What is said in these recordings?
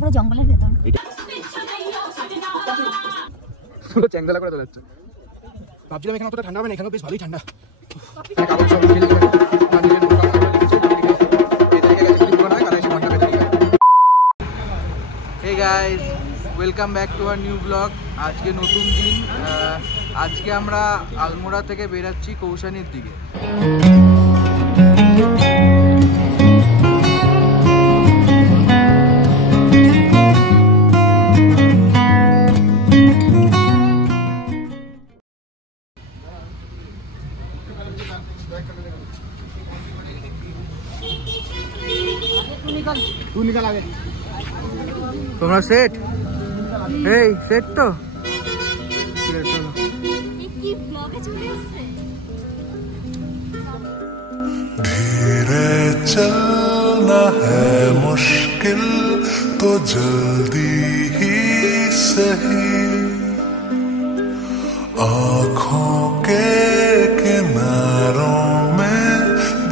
পুরো জঙ্গলের ভেতর, পুরো চ্যাংদলা করে চলে যাচ্ছে। ভাবছিলাম এখানে অতটা ঠান্ডা হবে না, এখানে বেশ ভালোই ঠান্ডা। Hey guys, welcome back to our new vlog. আজকে নতুন দিন। আজকে আমরা আলমোড়া থেকে বেরাচ্ছি কৌশানির দিকে। তোমরা সেট? এই সেট তো धीरे चलना है मुश्किल तो जल्दी ही सही, आँखों के किनारों में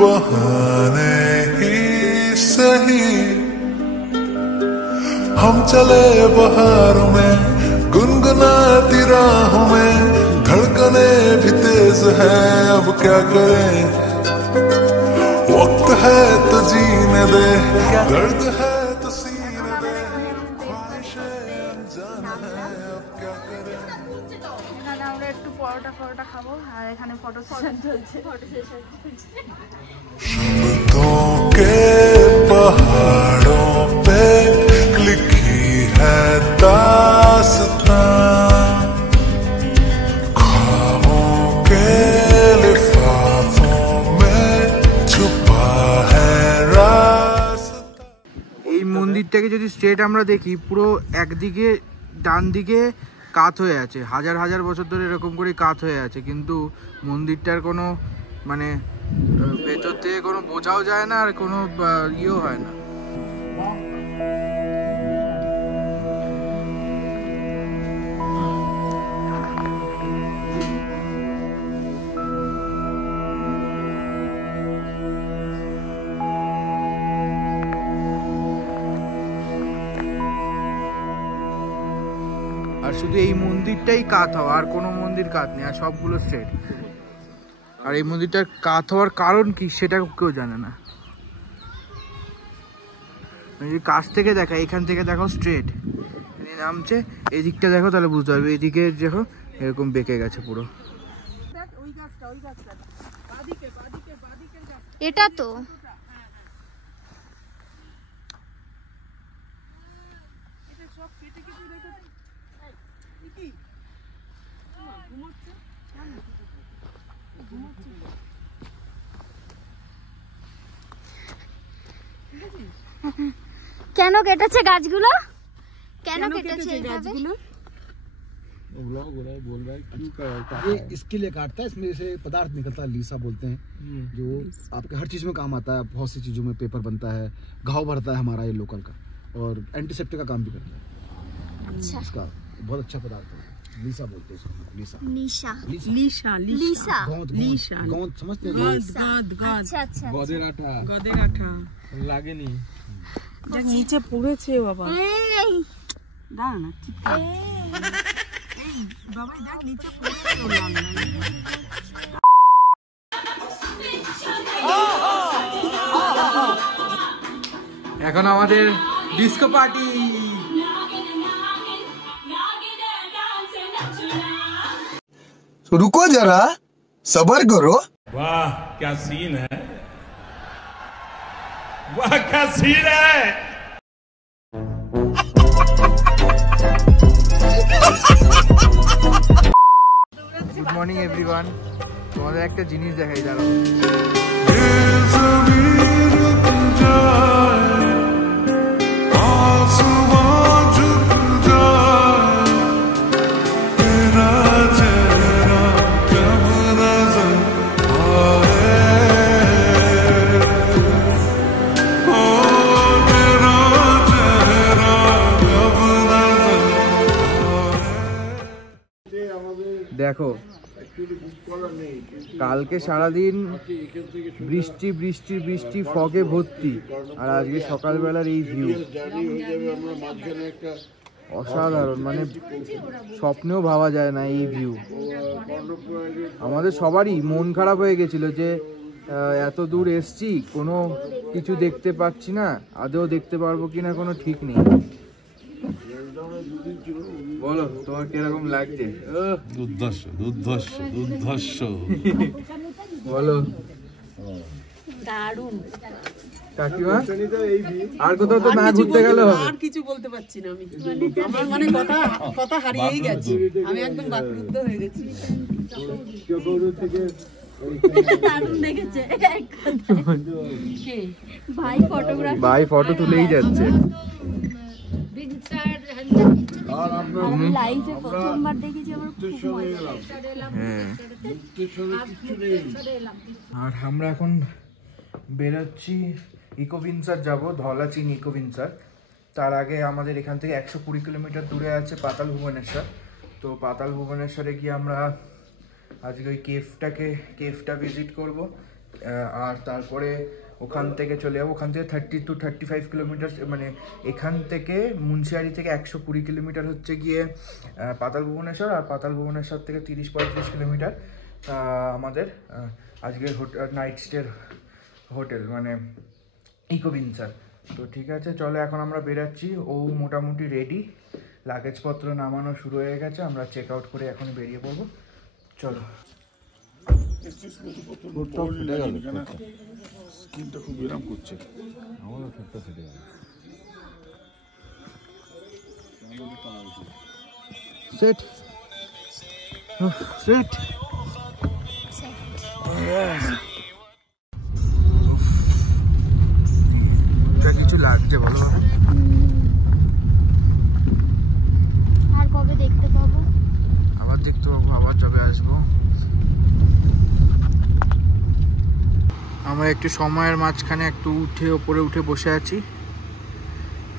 बहाने ही सही। हम चले बहारों में गुनगुनाती राहों में, धड़कने भी तेज है अब क्या करें, वक्त है तो जीने दे, दर्द है तो सीने दे, ख्वाहिशें अनजान है अब क्या करें। এখানে আমরা একটু পরোটা খাবো আর এখানে ফটো সেশন চলছে। शब्दों के पहाड़ों पे लिखी है दास्तां, ख्वाबों के लिफाफों में छुपा है रास्ता। এই মন্দিরটাকে যদি স্ট্রেট আমরা দেখি, পুরো একদিকে ডান দিকে কাত হয়ে আছে, হাজার হাজার বছর ধরে এরকম করে কাত হয়ে আছে, কিন্তু মন্দিরটার কোনো মানে ভেতর থেকে কোনো বোঝাও যায় না আর কোনো ইয়েও হয় না। আর শুধু এই মন্দিরটাই কাত হওয়া, আর কোনো মন্দির কাত নেই, আর সবগুলো স্ট্রেট। আর এই মন্দিরটার কাত হওয়ার কারণ কি সেটা কেউ জানে না। যদি কাছ থেকে দেখা, এখান থেকে দেখো স্ট্রেট নামছে, এই দিকটা দেখো তাহলে বুঝতে পারবে, এদিকে দেখো এরকম বেঁকে গেছে পুরো। এটা তো কেন কেটেছে গাছগুলো? কেন কেটেছে গাছগুলো? बोल रहा है क्यों काटता है? ये इसके लिए काटता है, इसमें से पदार्थ निकलता है, लीसा बोलते हैं, जो आपके हर चीज में काम आता है। बहुत सी चीजों में पेपर बनता है, घाव भरता है हमारा ये लोकल का, और एंटीसेप्टिक का काम भी करता है। अच्छा, इसका बहुत अच्छा पदार्थ है, लीसा बोलते हैं इसको। लीसा निशा লিসা लिसा गौंद लीसा। गौंद समझते हैं? अच्छा अच्छा গদের আঠা গদের আঠা লাগেনি, দেখ নিচে পড়েছে বাবা। এই দাঁড়া না, ঠিক বাবা দেখ নিচে পড়েছে। এখন আমাদের ডিস্কো পার্টি। रुको जरा, सबर करो। वाह क्या सीन है, वाह क्या सीन है। গুড মর্নিং এভরিওয়ান, তোমাদের একটা জিনিস দেখাই দাঁড়াও। দেখো কালকে সারাদিন বৃষ্টি বৃষ্টি বৃষ্টি ফগে ভর্তি, আর আজকে সকালবেলার এই ভিউ অসাধারণ, মানে স্বপ্নেও ভাবা যায় না এই ভিউ। আমাদের সবারই মন খারাপ হয়ে গেছিল যে এত দূর এসছি, কোনো কিছু দেখতে পাচ্ছি না, আদৌ দেখতে পারবো কিনা কোনো ঠিক নেই। বলো তোমার কিরকম লাগছে? দুর্ধর্ষ দুর্ধর্ষ দুর্ধর্ষ। বলো দারুণ। কাকিমা আর কোথাও তো না ঘুরতে গেল? আর কিছু বলতে পারছি না আমি, আমার মানে কথা হারিয়েই গেছে, আমি একদম বাকরুদ্ধ হয়ে গেছি। দারুণ দেখেছে ভাই, ফটোগ্রাফি ভাই ফটো তুলেই যাচ্ছে। আমি লাইভে প্রথমবার দেখেছি, আমার খুব মজা লাগছে। আর আমরা এখন বেরোচ্ছি, ইকোভিনসার যাব, ধলাচিন ইকোভিনসার। তার আগে আমাদের এখান থেকে 120 কিলোমিটার দূরে আছে পাতাল ভুবনেশ্বর। তো পাতাল ভুবনেশ্বরে গিয়ে আমরা আজকে ওই কেভটা ভিজিট করব, আর তারপরে ওখান থেকে চলে যাবো। ওখান থেকে 30 to 35 কিলোমিটার, মানে এখান থেকে মুন্সিয়ারি থেকে 120 কিলোমিটার হচ্ছে গিয়ে পাতাল ভুবনেশ্বর, আর পাতাল ভুবনেশ্বর থেকে 30-35 কিলোমিটার আমাদের আজকের নাইট স্টের হোটেল, মানে ইকোভিনসার। তো ঠিক আছে, চলো এখন আমরা বেরাচ্ছি। ও মোটামুটি রেডি, লাগেজপত্র নামানো শুরু হয়ে গেছে, আমরা চেক আউট করে এখনই বেরিয়ে পড়বো। চলো। স্কিনটা খুব বিরাম করছে, আমারও ঠোঁটটা ফেটে গেল। সেট সেট কিছু লাগছে বলো? আর কবে দেখতে পাবো? আবার দেখতে পাবো, আবার যবে আসবো। আমরা একটু সময়ের মাঝখানে একটু ওপরে উঠে বসে আছি,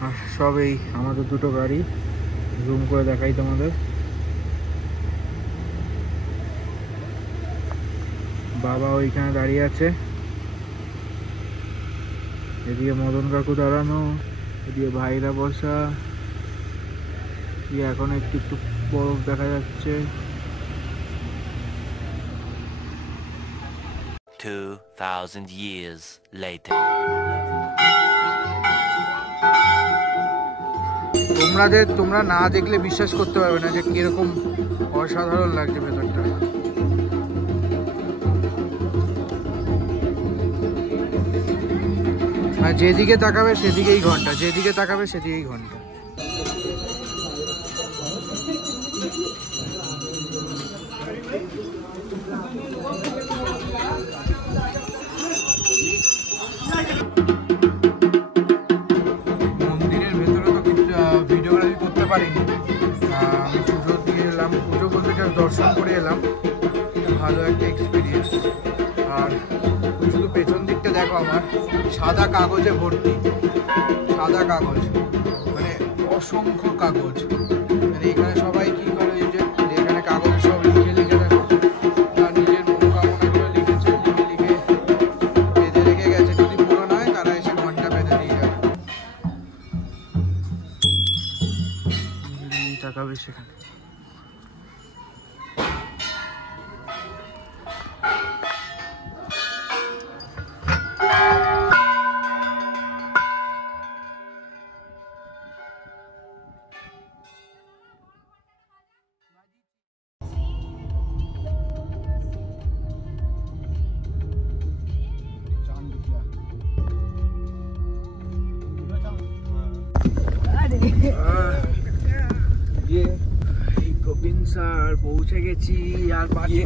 আর সব এই আমাদের দুটো গাড়ি, জুম করে দেখাই তোমাদের। বাবা ওইখানে দাঁড়িয়ে আছে, এদিকে মদন কাকু দাঁড়ানো, এদিকে ভাইরা বসা, এখন একটু একটু বরফ দেখা যাচ্ছে। 2000 years later. তোমরা না দেখলে বিশ্বাস করতে পারবে না যে কিরকম অসাধারণ লাগছে ভেতরটা। আর যেদিকে তাকাবে সেদিকেই ঘন্টা, যেদিকে তাকাবে সেদিকেই ঘন্টা। মন্দিরের ভেতরে তো কিছু ভিডিওগ্রাফি করতে পারিনি, আমি পুজো দিয়ে এলাম, পুজো বলতে জাস্ট দর্শন করে এলাম। ভালো একটা এক্সপিরিয়েন্স। আর শুধু পেছন দিকটা দেখো, আমার সাদা কাগজে ভর্তি, সাদা কাগজ, মানে অসংখ্য কাগজ। মানে এখানে সবাই কি করে, যে এখানে কাগজে সব লিখে লিখে দেখো, তার নিজের মনোকামনাগুলো লিখেছে, লিখে লিখে বেঁধে রেখে গেছে। যদি পুরো নয় তারা এসে ঘন্টা বেঁধে দিয়ে যাবে। তাকাবে সেখানে। इकोविनसर पहुंचे गए। यार ये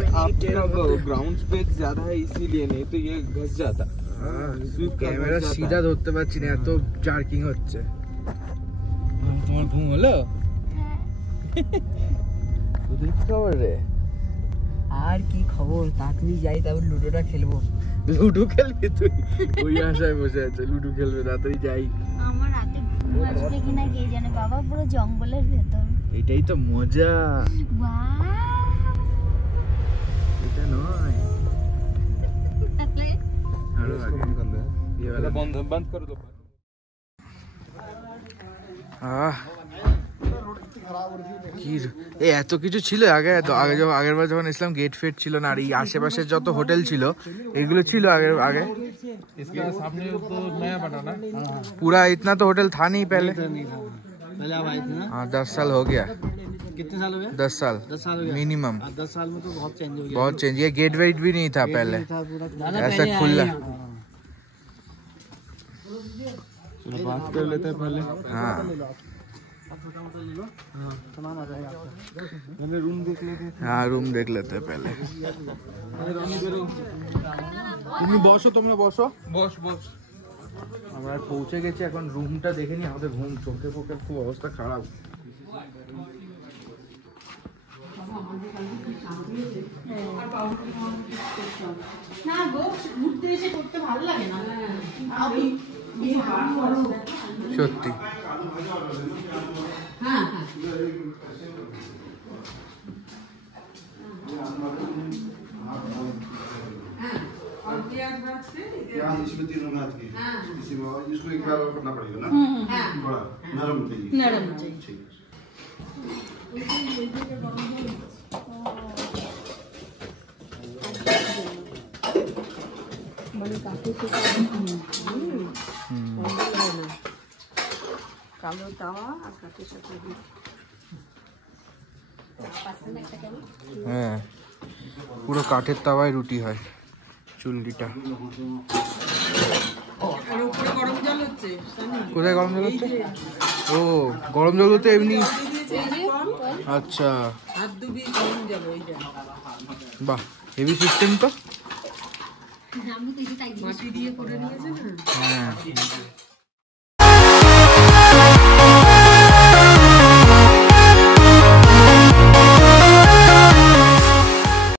ग्राउंड स्पेस ज्यादा है इसीलिए, नहीं तो ये घस जाता। ক্যামেরা সিধা ধরতে পারছি না, এত জার্কিং হচ্ছে। তোমার ঘুম হলো? খবর রে, আর কি খবর? তাড়াতাড়ি যাই, তারপর লুডোটা খেলবো। লুডো খেলবি তুই? ওই আশায় বসে আছে, লুডো খেলবে, তাড়াতাড়ি যাই। আমার রাতে ঘুম আসবে কিনা কে জানে বাবা, পুরো জঙ্গলের ভেতর। এটাই তো মজা। এটা নয় আরো আগে ये वाला बंद कर दो। এত কিছু ছিল আগে আগের বার যখন ইসলাম গেট ফেট ছিল না, আর এই আশেপাশের যত হোটেল ছিল এগুলো ছিল আগে इसके सामने तो नया बना ना। पूरा इतना तो होटल था नहीं पहले पहले आप आए थे ना? हाँ 10 साल हो गया। कितने साल हो गए? 10 साल 10 साल हो गया मिनिमम। 10 साल में तो बहुत चेंज हो गया। बहुत चेंज, ये गेट वेट भी नहीं था पहले, ऐसा खुला। चलो बात कर लेते हैं पहले। हाँ पहले रूम देख लेते हैं। हाँ रूम देख लेते हैं पहले। তুমি বসো, তোমরা বসো। বস বস। আমরা পৌঁছে গেছি, এখন রুমটা দেখে নি, আমাদের ঘুম চোখে ফোকের খুব অবস্থা খারাপ। না গো, ঘুরতে এসে করতে ভালো লাগে না। সত্যি হ্যাঁ হ্যাঁ इसमें तीनों में हाथ की इसी में इसको एक बार करना पड़ेगा ना। बड़ा नरम चाहिए। नरम चाहिए। ठीक है। কালো তাওয়া আর কাঠের সাথে হ্যাঁ পুরো কাঠের তাওয়ায় রুটি হয়, চুল্লিটা। কোথায় গরম জল হচ্ছে? ও গরম জল হতে এমনি। আচ্ছা বাহ, হেভি সিস্টেম তো। মাটি দিয়ে করে নিয়েছে না। হ্যাঁ